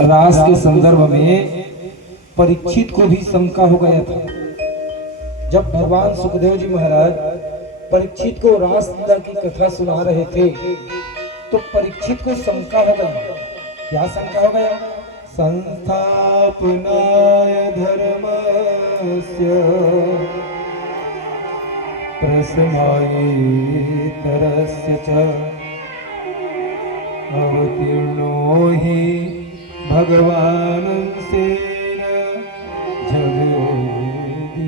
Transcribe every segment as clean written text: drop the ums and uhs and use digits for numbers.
रास के संदर्भ में परीक्षित को भी शंका हो गया था। जब भगवान सुखदेव जी महाराज परीक्षित को रास लीला की कथा सुना रहे थे तो परीक्षित को शंका हो गई। क्या शंका हो गया? संस्थापनाय धर्मस्य प्रसमायेतरस्य च अवतीर्णो हि भगवान् सेन जगदीश्वरः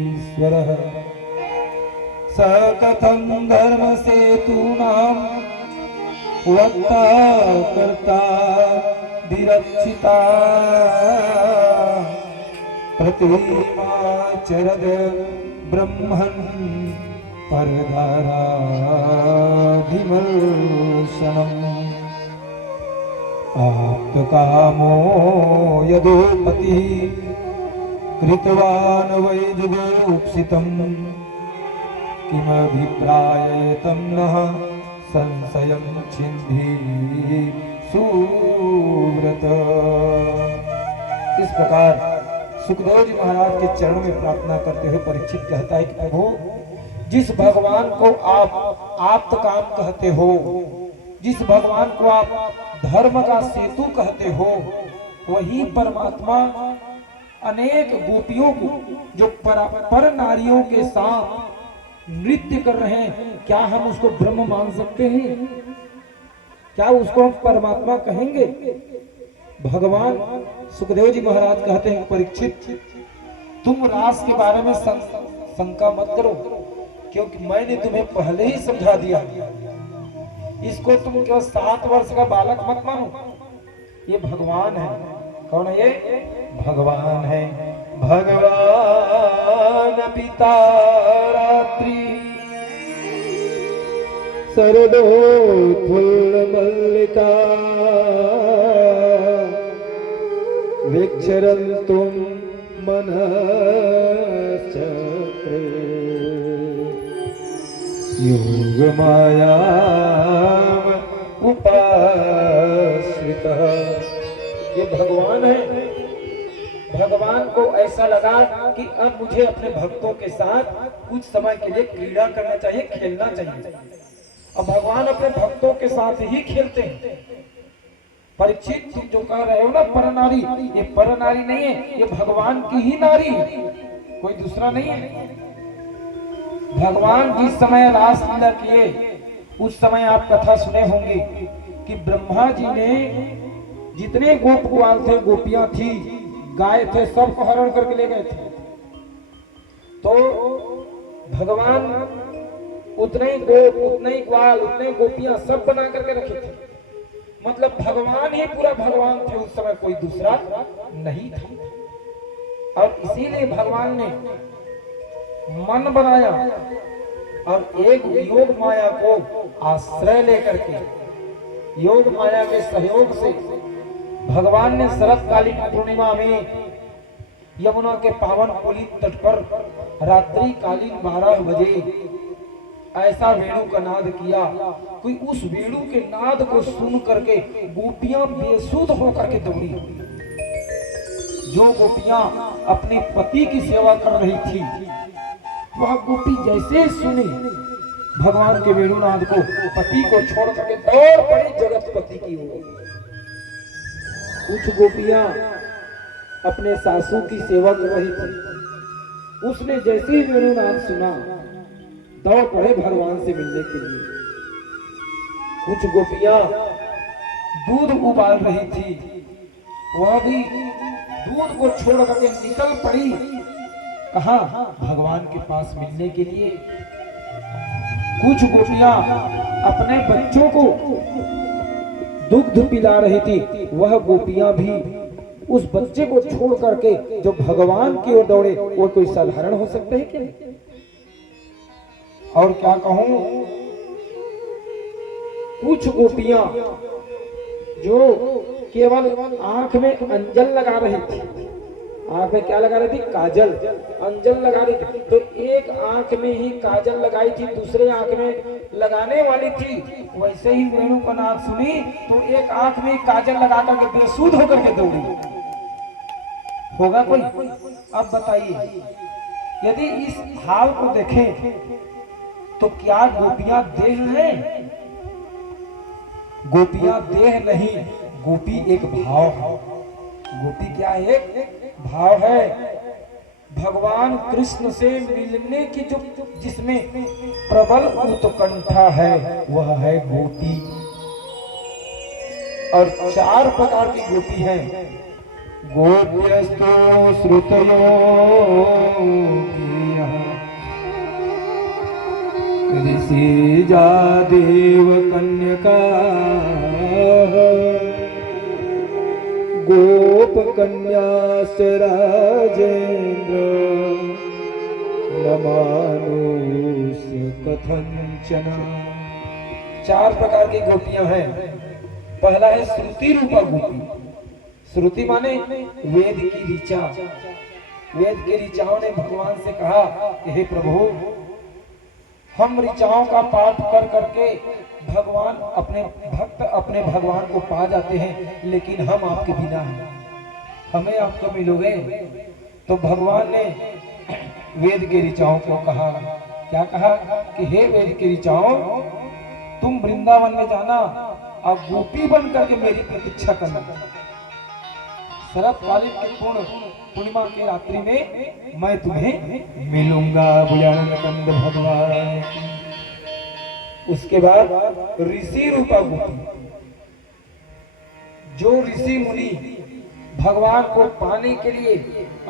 स कथं धर्मसेतूनां वक्ता कर्ता विरक्षिता प्रतिमाचरद ब्रह्मन् परधाराभिमर्शनम् आप्तकामो यदोपतिः कृतवान् वै जुगोप्सितम् किमभिप्रायेतं नः संशयं छिन्धि सुव्रत। इस प्रकार सुखदेव जी महाराज के चरणों में प्रार्थना करते हुए परीक्षित कहता है कि प्रभु, जिस भगवान को आप आप्त काम कहते हो, जिस भगवान को आप धर्म का सेतु कहते हो, वही परमात्मा अनेक गोपियों को जो पर नारियों के साथ नृत्य कर रहे हैं, क्या हम उसको ब्रह्म मान सकते हैं? क्या उसको हम परमात्मा कहेंगे? भगवान सुखदेव जी महाराज कहते हैं, परीक्षित तुम रास के बारे में शंका मत करो, क्योंकि मैंने तुम्हें पहले ही समझा दिया। इसको तुम केवल 7 वर्ष का बालक मत मानो, ये भगवान है। कौन है ये? भगवान है। भगवान पिता रात्रि शरदोत्फुल्ल मल्लिका विक्षरन्तुं मनश्चक्रे योगमाया उपाश्रितः। ये भगवान है। भगवान को ऐसा लगा कि अब मुझे अपने भक्तों के साथ कुछ समय के लिए क्रीड़ा करना चाहिए, खेलना चाहिए। अब भगवान अपने भक्तों के साथ ही खेलते हैं। परीक्षित तुम जो कह रहे हो ना परनारी, ये परनारी नहीं है, ये भगवान की ही नारी है, कोई दूसरा नहीं है। भगवान जिस समय रास लीला किए उस समय आप कथा सुने होंगे कि ब्रह्मा जी ने जितने गोप ग्वाल थे, गोपियां थी, गाय थे, सबको हरण करके ले गए थे। तो भगवान उतने ही गोप, उतने ही ग्वाल, उतने गोपियां सब बना करके रखे थे। मतलब भगवान ही पूरा भगवान थे उस समय, कोई दूसरा नहीं था। और इसीलिए भगवान ने मन बनाया और एक योग माया को आश्रय लेकर के, योग माया के सहयोग से भगवान ने शरतकालीन पूर्णिमा में यमुना के पावन पुलित तट पर रात्रि कालीन 12 बजे ऐसा वेणु का नाद किया। कोई उस वेणु के नाद को सुन करके गोपियां बेसुध होकर के दौड़ी। जो गोपियां अपने पति की सेवा कर रही थी, वह गोपी जैसे सुने भगवान के वेणुनाद को, पति को छोड़ करके दौड़ पड़ी जगतपति की ओर। कुछ गोपियां अपने सासू की सेवा कर रही थी, उसने जैसे ही वेणुनाद सुना दौड़ पड़े भगवान से मिलने के लिए। कुछ गोपियां दूध उबाल रही थी, वह भी दूध को छोड़ करके निकल पड़ी, कहां? भगवान के पास मिलने के लिए। कुछ गोपियां अपने बच्चों को दुग्ध पिला रही थी, वह गोपियां भी उस बच्चे को छोड़ करके जो भगवान की ओर दौड़े, वो कोई साधारण हो सकते हैं क्या? और क्या कहूं, कुछ गोपियां जो केवल आंख में अंजल लगा रही थी, आंख में क्या लगा रही थी? काजल, अंजन लगा रही थी। तो एक आंख में ही काजल लगाई थी, दूसरे आंख में लगाने वाली थी। वैसे ही वेणु का नाद सुनी तो एक आंख में काजल लगा करके बेसुध होकर के दौड़ी। होगा कोई? अब बताइए, यदि इस भाव को देखें तो क्या गोपियां देह हैं? गोपियां देह नहीं, गोपी एक भाव है। गोपी क्या है? एक भाव है। भगवान कृष्ण से मिलने की जो जिसमें प्रबल उत्कंठा है वह है गोपी। और 4 प्रकार की गोपी हैं। गोप्यस्तो श्रुतयो ऋषि जादेव कन्यका गोप कन्यास राजेंद्र नमानुष कथंचना। 4 प्रकार की गोपियां हैं। पहला है श्रुति रूपा गोपी। श्रुति माने वेद की ऋचा। वेद के ऋचाओं ने भगवान से कहा कि हे प्रभु, हम ऋचाओं का पाठ कर करके भगवान अपने भक्त अपने भगवान को पा जाते हैं, लेकिन हम आपके बिना हैं, हमें आप तो मिलोगे। तो भगवान ने वेद के ऋचाओं को कहा, क्या कहा कि हे वेद के ऋचाओं, तुम वृंदावन में जाना और गोपी बन करके मेरी प्रतीक्षा करना। शरतकालीन की पूर्णिमा की रात्रि में मैं तुम्हें मिलूंगा। बुलानंद कंद भगवान। उसके बाद ऋषि रूपा गोपी, जो ऋषि मुनि भगवान को पाने के लिए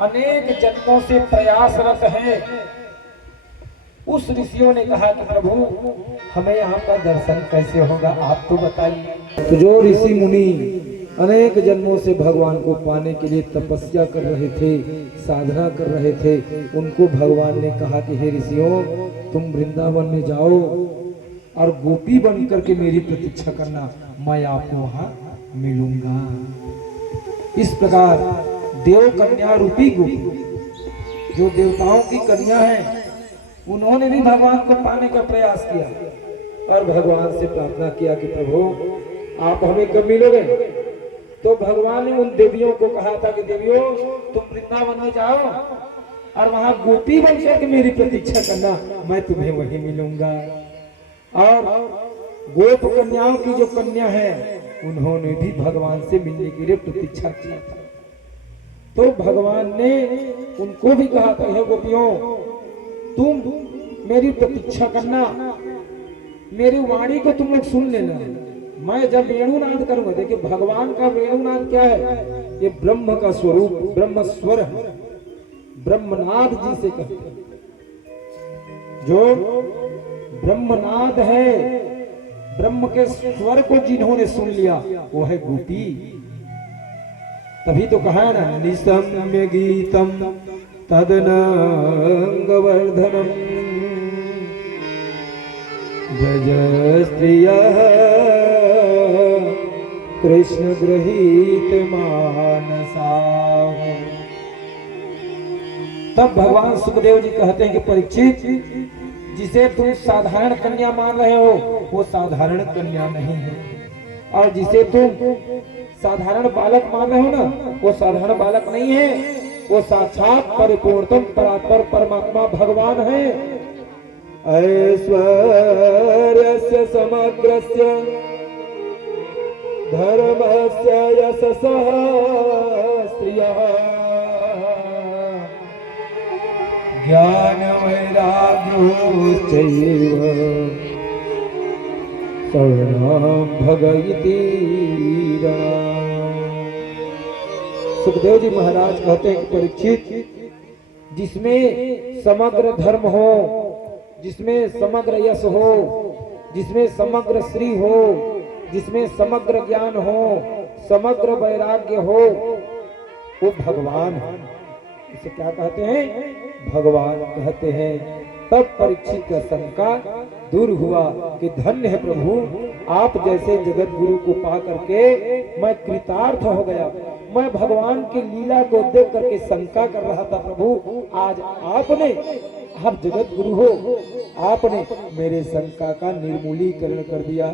अनेक जन्मों से प्रयासरत हैं, उस ऋषियों ने कहा कि प्रभु हमें यहाँ का दर्शन कैसे होगा, आप तो बताइए। तो जो ऋषि मुनि अनेक जन्मों से भगवान को पाने के लिए तपस्या कर रहे थे, साधना कर रहे थे, उनको भगवान ने कहा कि हे ऋषियों, तुम वृंदावन में जाओ और गोपी बन करके मेरी प्रतीक्षा करना, मैं आपको वहां मिलूंगा। इस प्रकार देव कन्या रूपी गोपी, जो देवताओं की कन्या है, उन्होंने भी भगवान को पाने का प्रयास किया और भगवान से प्रार्थना किया कि प्रभु आप हमें कब मिलोगे। तो भगवान ने उन देवियों को कहा था कि देवियों, तुम वृंदावन में जाओ और वहां गोपी बन करके मेरी प्रतीक्षा करना, मैं तुम्हें वहीं मिलूंगा। और गोप कन्याओं की जो कन्या है, उन्होंने भी भगवान से मिलने के लिए प्रतीक्षा किया था। तो भगवान ने उनको भी कहा था, हे गोपियों, तुम मेरी प्रतीक्षा करना, मेरी वाणी को तुम लोग सुन लेना। मैं जब वेणुनाद करूंगा, देखिए भगवान का वेणुनाद क्या है, ये ब्रह्म का स्वरूप, ब्रह्म स्वर है, ब्रह्मनाद जिसे कहते हैं। जो ब्रह्मनाद है, ब्रह्म के स्वर को जिन्होंने सुन लिया, वो है गोपी। तभी तो कहा ना, निसम्य गीतम तदनंग वर्धनम जय स्त्रियः कृष्ण गृहीत मानसा। तब भगवान सुखदेव जी कहते हैं कि परीक्षित, जिसे तुम साधारण कन्या मान रहे हो, वो साधारण कन्या नहीं है, और जिसे तुम साधारण बालक मान रहे हो ना, वो साधारण बालक नहीं है, वो साक्षात परिपूर्णतम परात्पर परमात्मा भगवान है। ऐश्वर्यस्य समग्रस्य धर्मस्य यशसः स्त्रियः ज्ञान वैराग्योश्चैव शरणं भगयति। सुखदेव जी महाराज कहते हैं कि परीक्षित, जिसमें समग्र धर्म हो, जिसमें समग्र यश हो, जिसमें समग्र श्री हो, जिसमें समग्र ज्ञान हो, समग्र वैराग्य हो, वो भगवान है। इसे क्या कहते हैं? भगवान कहते हैं। तब परीक्षित का शंका दूर हुआ कि धन्य है प्रभु, आप जैसे जगत गुरु को पा करके मैं कृतार्थ हो गया। मैं भगवान की लीला को देख करके शंका कर रहा था प्रभु, आज आपने, आप जगत गुरु हो, आपने मेरे शंका का निर्मूलीकरण कर दिया।